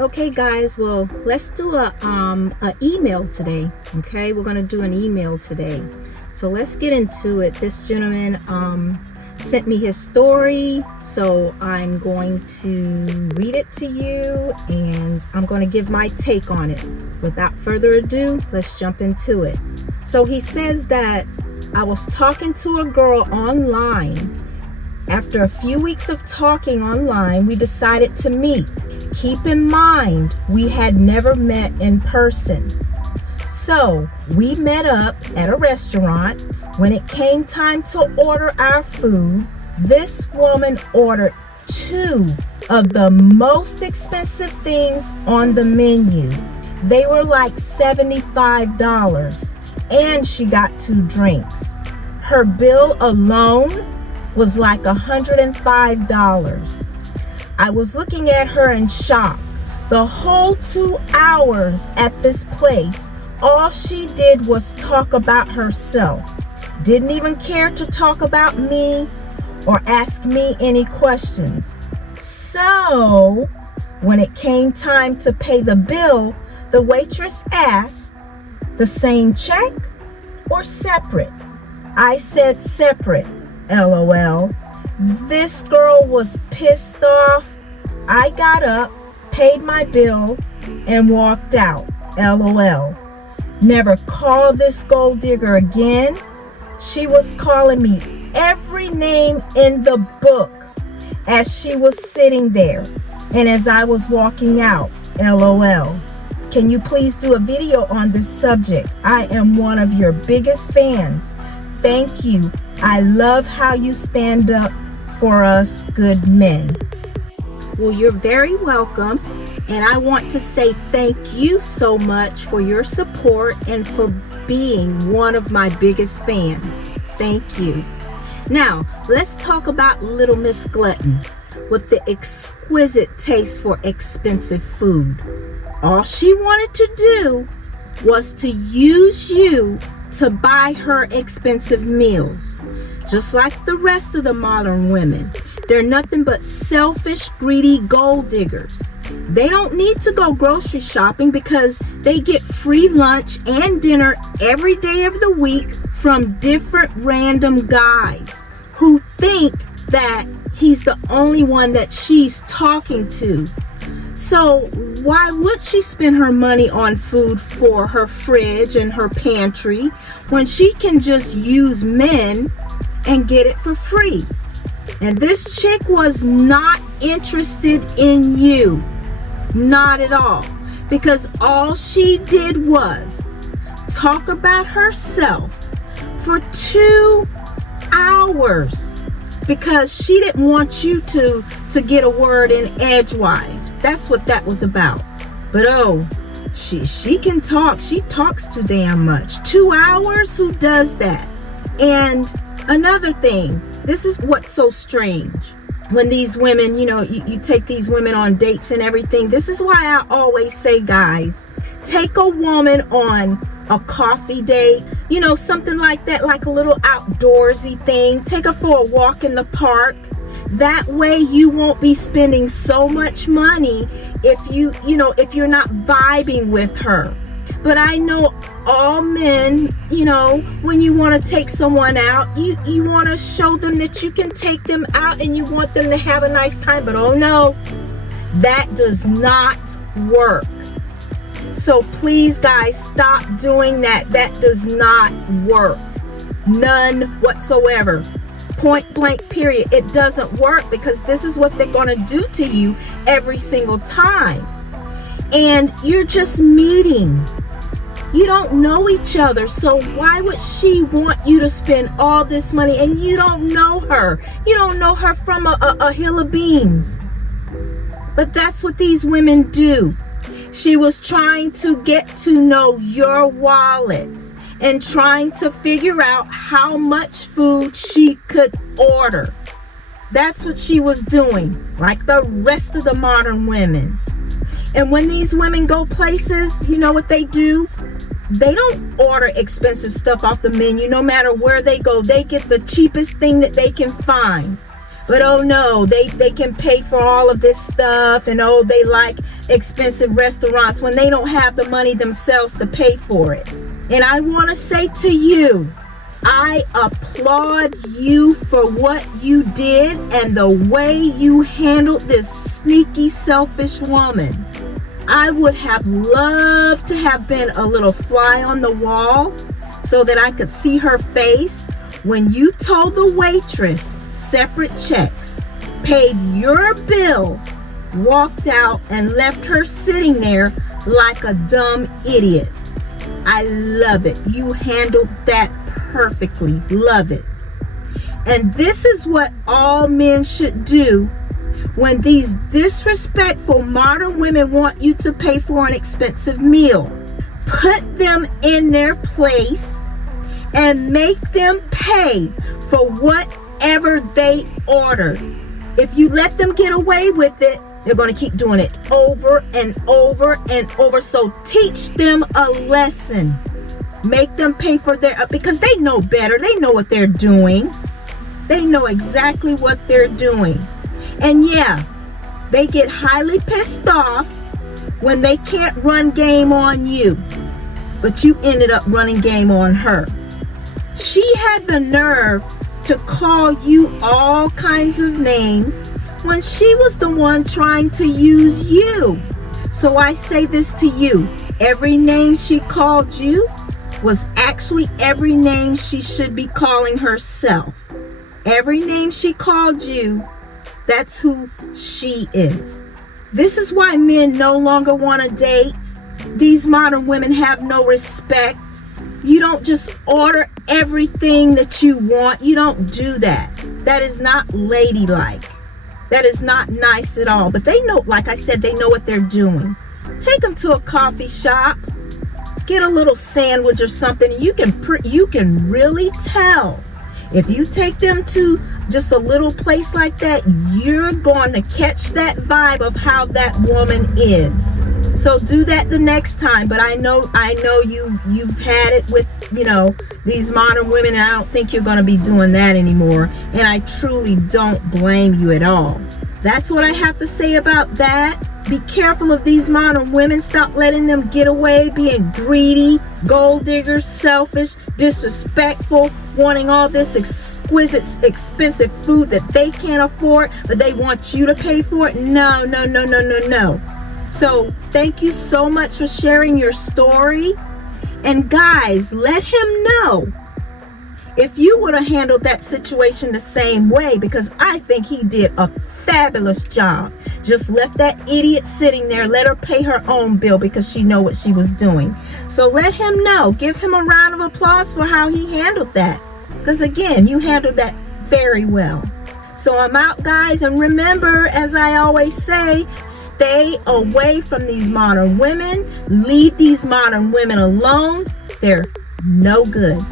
Okay, guys, well, let's do a email today. Okay, we're gonna do an email today. So let's get into it. This gentleman sent me his story, so I'm going to read it to you and I'm going to give my take on it. Without further ado, let's jump into it. So he says that I was talking to a girl online. After a few weeks of talking online, we decided to meet. Keep in mind, we had never met in person. So we met up at a restaurant. When it came time to order our food, this woman ordered 2 of the most expensive things on the menu. They were like $75, and she got 2 drinks. Her bill alone was like $105. I was looking at her in shock. The whole 2 hours at this place, all she did was talk about herself. Didn't even care to talk about me or ask me any questions. So, when it came time to pay the bill, the waitress asked, "The same check or separate?" I said separate, LOL. This girl was pissed off. I got up, paid my bill, and walked out, LOL. Never call this gold digger again. She was calling me every name in the book as she was sitting there and as I was walking out, LOL. Can you please do a video on this subject? I am one of your biggest fans. Thank you. I love how you stand up for us good men. Well, you're very welcome, and I want to say thank you so much for your support and for being one of my biggest fans. Thank you. Now, let's talk about Little Miss Glutton with the exquisite taste for expensive food. All she wanted to do was to use you to buy her expensive meals. Just like the rest of the modern women, they're nothing but selfish, greedy gold diggers. They don't need to go grocery shopping because they get free lunch and dinner every day of the week from different random guys who think that he's the only one that she's talking to. So why would she spend her money on food for her fridge and her pantry when she can just use men and get it for free? And this chick was not interested in you. Not at all. Because all she did was talk about herself for 2 hours. Because she didn't want you to get a word in edgewise. That's what that was about. But oh, she can talk. She talks too damn much. 2 hours? Who does that? And another thing, this is what's so strange. When these women, you take these women on dates and everything. This is why I always say, guys, take a woman on a coffee date, something like that, like a little outdoorsy thing. Take her for a walk in the park. That way you won't be spending so much money if if you're not vibing with her. But I know all men, when you want to take someone out, you want to show them that you can take them out and you want them to have a nice time. But oh no, that does not work. So please, guys, stop doing that. That does not work. None whatsoever. Point blank, period. It doesn't work because this is what they're going to do to you every single time. And you're just meeting. You don't know each other, so why would she want you to spend all this money and you don't know her? You don't know her from a hill of beans. But that's what these women do. She was trying to get to know your wallet and trying to figure out how much food she could order. That's what she was doing, like the rest of the modern women. And when these women go places, you know what they do? They don't order expensive stuff off the menu. No matter where they go, they get the cheapest thing that they can find. But oh no, they can pay for all of this stuff, and oh, they like expensive restaurants when they don't have the money themselves to pay for it. And I want to say to you, I applaud you for what you did and the way you handled this sneaky, selfish woman. I would have loved to have been a little fly on the wall so that I could see her face when you told the waitress separate checks, paid your bill, walked out, and left her sitting there like a dumb idiot. I love it. You handled that perfectly. Love it. And this is what all men should do when these disrespectful modern women want you to pay for an expensive meal. Put them in their place and make them pay for whatever they ordered. If you let them get away with it, they're going to keep doing it over and over and over. So teach them a lesson. Make them pay for because they know better. They know what they're doing. They know exactly what they're doing. And yeah, they get highly pissed off when they can't run game on you. But you ended up running game on her. She had the nerve to call you all kinds of names when she was the one trying to use you. So I say this to you. Every name she called you was actually every name she should be calling herself. Every name she called you, that's who she is. This is why men no longer want to date. These modern women have no respect. You don't just order everything that you want. You don't do that. That is not ladylike. That is not nice at all. But they know, like I said, they know what they're doing. Take them to a coffee shop. Get a little sandwich or something. You can really tell. If you take them to just a little place like that, you're going to catch that vibe of how that woman is. So do that the next time. But I know you've had it with, these modern women, and I don't think you're going to be doing that anymore. And I truly don't blame you at all. That's what I have to say about that. Be careful of these modern women. Stop letting them get away being greedy, gold diggers, selfish, disrespectful, wanting all this exquisite, expensive food that they can't afford, but they want you to pay for it. No. So thank you so much for sharing your story. And guys, let him know if you would have handled that situation the same way, because I think he did a fabulous job. Just left that idiot sitting there, let her pay her own bill because she know what she was doing. So let him know. Give him a round of applause for how he handled that. Because again, you handled that very well. So I'm out, guys. And remember, as I always say, stay away from these modern women. Leave these modern women alone. They're no good.